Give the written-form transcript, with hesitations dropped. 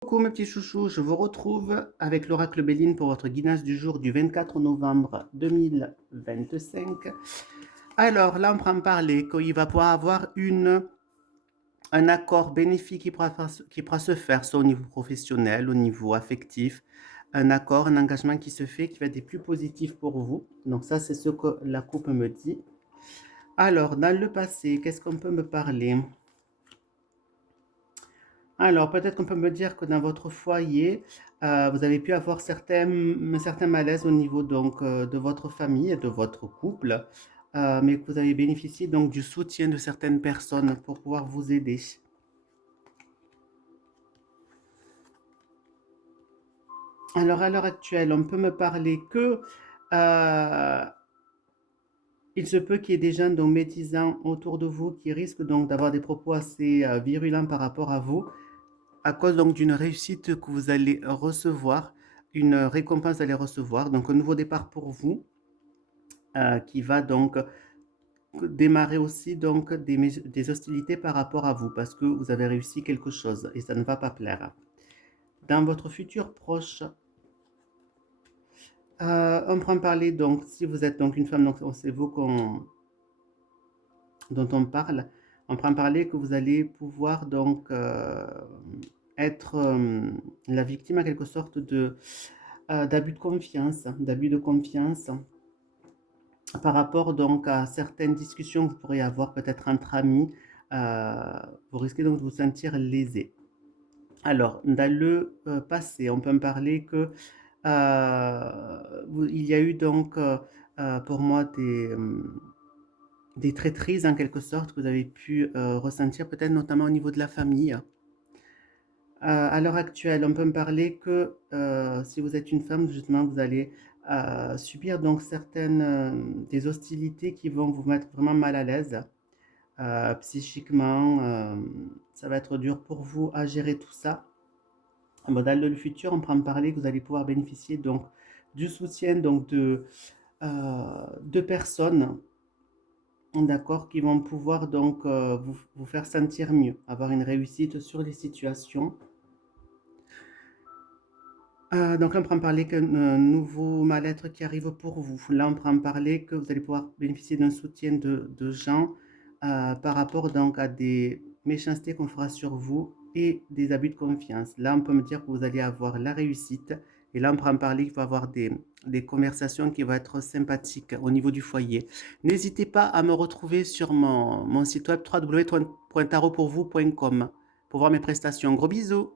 Coucou mes petits chouchous, je vous retrouve avec l'oracle Béline pour votre guidance du jour du 24 novembre 2025. Alors là, on prend parler qu'il va pouvoir avoir un accord bénéfique qui pourra se faire, soit au niveau professionnel, au niveau affectif, un accord, un engagement qui se fait, qui va être des plus positifs pour vous. Donc ça, c'est ce que la coupe me dit. Alors, dans le passé, qu'est-ce qu'on peut me parler? Alors, peut-être qu'on peut me dire que dans votre foyer, vous avez pu avoir certains malaises au niveau donc de votre famille et de votre couple, mais que vous avez bénéficié donc du soutien de certaines personnes pour pouvoir vous aider. Alors, à l'heure actuelle, on peut me parler que euh, il se peut qu'il y ait des gens donc médisants autour de vous qui risquent donc d'avoir des propos assez virulents par rapport à vous, à cause donc d'une réussite que vous allez recevoir, une récompense que vous allez recevoir, donc un nouveau départ pour vous, qui va donc démarrer aussi donc des hostilités par rapport à vous, parce que vous avez réussi quelque chose et ça ne va pas plaire. Dans votre futur proche, on prend parler donc, si vous êtes donc une femme, donc c'est vous dont on parle, on prend parler que vous allez pouvoir donc être la victime en quelque sorte d'abus de confiance par rapport donc à certaines discussions que vous pourriez avoir peut-être entre amis. Vous risquez donc de vous sentir lésé. Alors, dans le passé, on peut me parler que il y a eu donc pour moi des traîtrises en quelque sorte que vous avez pu ressentir, peut-être notamment au niveau de la famille. À l'heure actuelle, on peut me parler que si vous êtes une femme, justement, vous allez subir donc certaines des hostilités qui vont vous mettre vraiment mal à l'aise psychiquement. Ça va être dur pour vous à gérer tout ça. Bon, dans le futur, on peut me parler que vous allez pouvoir bénéficier donc du soutien donc de personnes, d'accord, qui vont pouvoir donc vous faire sentir mieux, avoir une réussite sur les situations. Donc là, on prend parler qu'un nouveau mal-être qui arrive pour vous. Là, on prend parler que vous allez pouvoir bénéficier d'un soutien de gens par rapport donc à des méchancetés qu'on fera sur vous et des abus de confiance. Là, on peut me dire que vous allez avoir la réussite. Et là, on prend parler qu'il va y avoir des conversations qui vont être sympathiques au niveau du foyer. N'hésitez pas à me retrouver sur mon site web www.tarotpourvous.com pour voir mes prestations. Gros bisous!